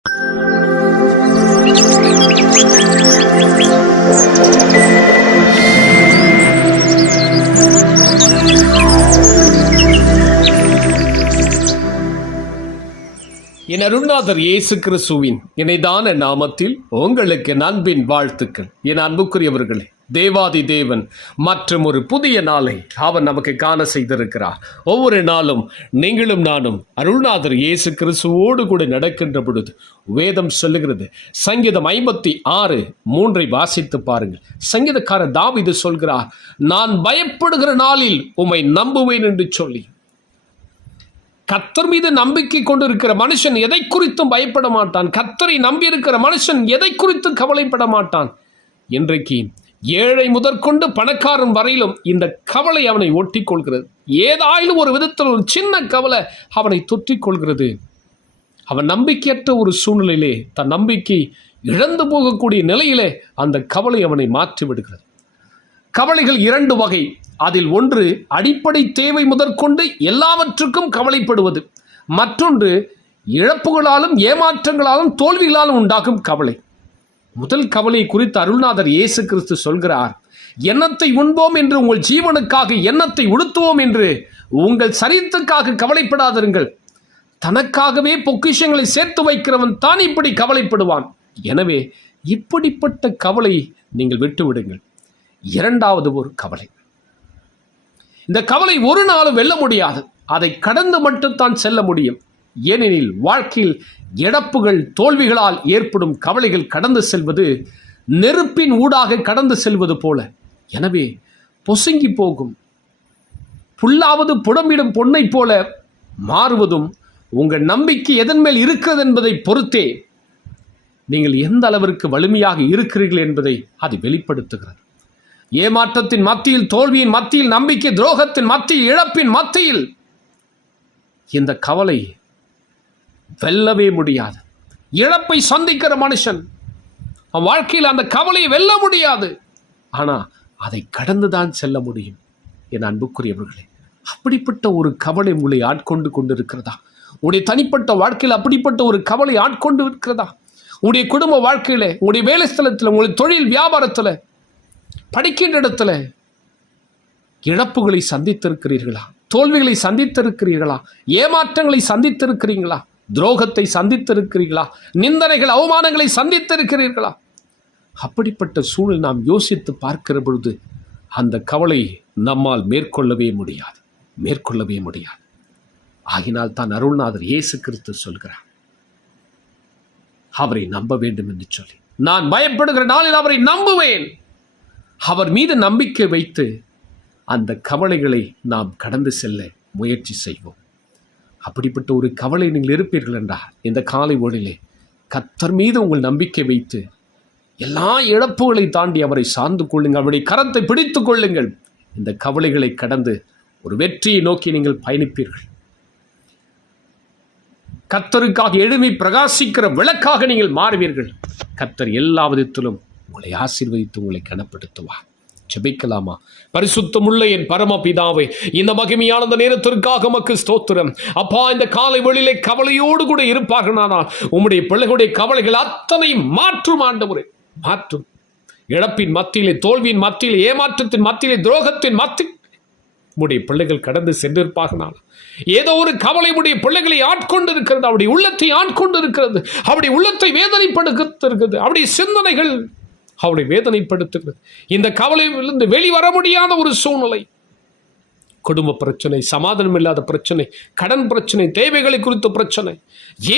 என் அருள்நாதர் இயேசு கிறிஸ்துவின் இணைதான நாமத்தில் உங்களுக்கு அன்பின் வாழ்த்துக்கள். என் அன்புக்குரியவர்களே, தேவாதி தேவன் மற்றும் ஒரு புதிய நாளை அவர் நமக்கு காண செய்திருக்கிறார். ஒவ்வொரு நாளும் நீங்களும் நானும் அருள்நாதர் இயேசு கிறிஸ்துவோடு கூட நடக்கின்ற பொழுது வேதம் சொல்லுகிறது. சங்கீதம் 56:3 வாசித்து பாருங்கள். சங்கீதக்காரர் தாவீது சொல்கிறார், நான் பயப்படுகிற நாளில் உம்மை நம்புவேன் என்று சொல்லி. கர்த்தர் மீது நம்பிக்கை கொண்டிருக்கிற மனுஷன் எதை குறித்தும் பயப்பட மாட்டான். கர்த்தரை நம்பியிருக்கிற மனுஷன் எதை குறித்தும் கவலைப்பட மாட்டான். இன்றைக்கு ஏழை முதற்கொண்டு பணக்காரன் வரையிலும் இந்த கவலை அவனை ஒட்டி கொள்கிறது. ஏதாயிலும் ஒரு விதத்தில் ஒரு சின்ன கவலை அவனை தொற்றிக் கொள்கிறது. அவன் நம்பிக்கையற்ற ஒரு சூழ்நிலையிலே, தன் நம்பிக்கை இழந்து போகக்கூடிய நிலையிலே அந்த கவலை அவனை மாற்றி விடுகிறது. கவலைகள் 2 வகை. அதில் ஒன்று அடிப்படை தேவை முதற்கொண்டு எல்லாவற்றுக்கும் கவலைப்படுவது. மற்றொன்று இழப்புகளாலும் ஏமாற்றங்களாலும் தோல்விகளாலும் உண்டாகும் கவலை. முதல் கவலை குறித்து அருள்நாதர் இயேசு கிறிஸ்து சொல்கிறார், எண்ணத்தை உண்போம் என்று உங்கள் ஜீவனுக்காக, எண்ணத்தை உடுத்துவோம் என்று உங்கள் சரீரத்துக்காக கவலைப்படாதிருங்கள். தனக்காகவே பொக்கிஷங்களை சேர்த்து வைக்கிறவன் தான் இப்படி கவலைப்படுவான். எனவே இப்படிப்பட்ட கவலை நீங்கள் விட்டுவிடுங்கள். இரண்டாவது ஒரு கவலை. இந்த கவலை ஒரு நாளும் வெல்ல முடியாது. அதை கடந்து மட்டும்தான் செல்ல முடியும். ஏனெனில் வாழ்க்கையில் இழப்புகள், தோல்விகளால் ஏற்படும் கவலைகள் கடந்து செல்வது நெருப்பின் ஊடாக கடந்து செல்வது போல. எனவே பொசுங்கி போகும் புல்லாவது புடமிடும் பொன்னை போல மாறுவதும் உங்கள் நம்பிக்கை எதன் மேல் இருக்கிறது என்பதை பொறுத்தே நீங்கள் எந்த அளவிற்கு வலிமையாக இருக்கிறீர்கள் என்பதை அது வெளிப்படுத்துகிறது. ஏமாற்றத்தின் மத்தியில், தோல்வியின் மத்தியில், நம்பிக்கை துரோகத்தின் மத்தியில், இழப்பின் மத்தியில் இந்த கவலை வெல்லவே முடியாது. இழப்பை சந்திக்கிற மனுஷன் வாழ்க்கையில் அந்த கவலையை வெல்ல முடியாது. ஆனால் அதை கடந்துதான் செல்ல முடியும். என் அன்புக்குரியவர்களே, அப்படிப்பட்ட ஒரு கவலை உங்களை ஆட்கொண்டு கொண்டிருக்கிறதா? உங்களுடைய தனிப்பட்ட வாழ்க்கையில் அப்படிப்பட்ட ஒரு கவலை ஆட்கொண்டு இருக்கிறதா? உங்களுடைய குடும்ப வாழ்க்கையில், உங்களுடைய வேலை ஸ்தலத்தில், உங்களுடைய தொழில் வியாபாரத்தில், படிக்கின்ற இடத்துல இழப்புகளை சந்தித்திருக்கிறீர்களா? தோல்விகளை சந்தித்திருக்கிறீர்களா? ஏமாற்றங்களை சந்தித்திருக்கிறீர்களா? துரோகத்தை சந்தித்திருக்கிறீர்களா? நிந்தனைகள், அவமானங்களை சந்தித்திருக்கிறீர்களா? அப்படிப்பட்ட சூழல் நாம் யோசித்து பார்க்கிற பொழுது அந்த கவலை நம்மால் மேற்கொள்ளவே முடியாது. ஆகினால் தான் அருள்நாதர் இயேசு கிறிஸ்து சொல்கிறார், அவரை நம்ப வேண்டும் என்று சொல்லி. நான் பயப்படுகிற நாளில் அவரை நம்புவேன். அவர் மீது நம்பிக்கை வைத்து அந்த கவலைகளை நாம் கடந்து செல்ல முயற்சி செய்வோம். அப்படிப்பட்ட ஒரு கவலை நீங்கள் இருப்பீர்கள் என்றால் இந்த காலை வேளையிலே கர்த்தர் மீது உங்கள் நம்பிக்கை வைத்து எல்லா இழப்புகளை தாண்டி அவரை சார்ந்து கொள்ளுங்கள். அவருடைய கரத்தை பிடித்து கொள்ளுங்கள். இந்த கவலைகளை கடந்து ஒரு வெற்றியை நோக்கி நீங்கள் பயணிப்பீர்கள். கர்த்தருக்காக எழுமி பிரகாசிக்கிற விளக்காக நீங்கள் மாறுவீர்கள். கர்த்தர் எல்லா விதத்திலும் உங்களை ஆசீர்வதித்து உங்களை கனப்படுத்துவார். ஜெபிக்கலாமா? பரிசுத்தமுள்ள என் பரம பிதாவே, இந்த மகிமையான இந்த நேரத்திற்காக உமக்கு ஸ்தோத்திரம். அப்பா, இந்த காலை வேளையிலே கவலையோடு கூட இருப்பார்களானால் உம்முடைய பிள்ளைகளுடைய கவலைகள் அத்தனை மாற்றும் ஆண்டவரே, மாற்றும். இழப்பின் மத்தியிலே, தோல்வியின் மத்தியிலே, ஏமாற்றத்தின் மத்தியிலே, துரோகத்தின் மத்தியில் உம்முடைய பிள்ளைகள் கடந்து சென்றிருப்பார்களானால் ஏதோ ஒரு கவலை உடைய பிள்ளைகளை ஆட்கொண்டு இருக்கிறது. அவருடைய உள்ளத்தை ஆட்கொண்டு இருக்கிறது. அவருடைய உள்ளத்தை வேதனைப்படுத்திருக்கிறது. அவருடைய சிந்தனைகள் அவளை வேதனைப்படுத்துகிறது. இந்த கவலையிலிருந்து வெளிவர முடியாத ஒரு சூழ்நிலை, குடும்ப பிரச்சனை, சமாதானம் இல்லாத பிரச்சனை, கடன் பிரச்சனை, தேவைகளை குறித்த பிரச்சனை,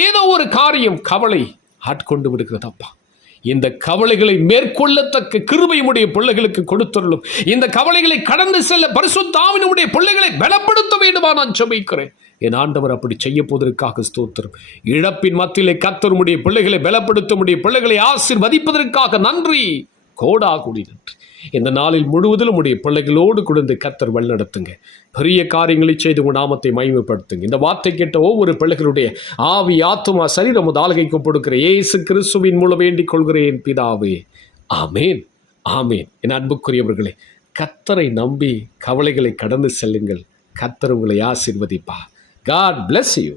ஏதோ ஒரு காரியம் கவலை ஆட்கொண்டு விடுகிறது. அப்பா, இந்த கவலைகளை மேற்கொள்ளத்தக்க கிருபையுடைய பிள்ளைகளுக்கு கொடுத்துள்ளும். இந்த கவலைகளை கடந்து செல்ல பரிசுத்த ஆவியினுடைய பிள்ளைகளை பலப்படுத்த வேண்டுமா நான் ஜெபிக்கிறேன். என் ஆண்டவர் அப்படி செய்ய போவதற்காக ஸ்தோத்திரம். இழப்பின் மத்தியிலே கர்த்தர் உம்முடைய பிள்ளைகளை பலப்படுத்த, உம்முடைய பிள்ளைகளை ஆசீர்வதிப்பதற்காக நன்றி, கோடாகோடி நன்றி. இந்த நாளில் முழுவதிலும் உடைய பிள்ளைகளோடு கொடுத்து கர்த்தர் வழிநடத்துங்க. பெரிய காரியங்களை செய்து உங்கள் நாமத்தை மகிமைப்படுத்துங்க. இந்த வார்த்தை கேட்ட ஒவ்வொரு பிள்ளைகளுடைய ஆவி, ஆத்துமா, சரீரம் ஆளுகைக்கு கொடுக்கிற இயேசு கிறிஸ்துவின் மூலம் வேண்டிக் கொள்கிறேன் பிதாவே. ஆமேன், ஆமேன். என் அன்புக்குரியவர்களே, கர்த்தரை நம்பி கவலைகளை கடந்து செல்லுங்கள். கர்த்தர் உங்களை ஆசீர்வதிப்பார். God bless you.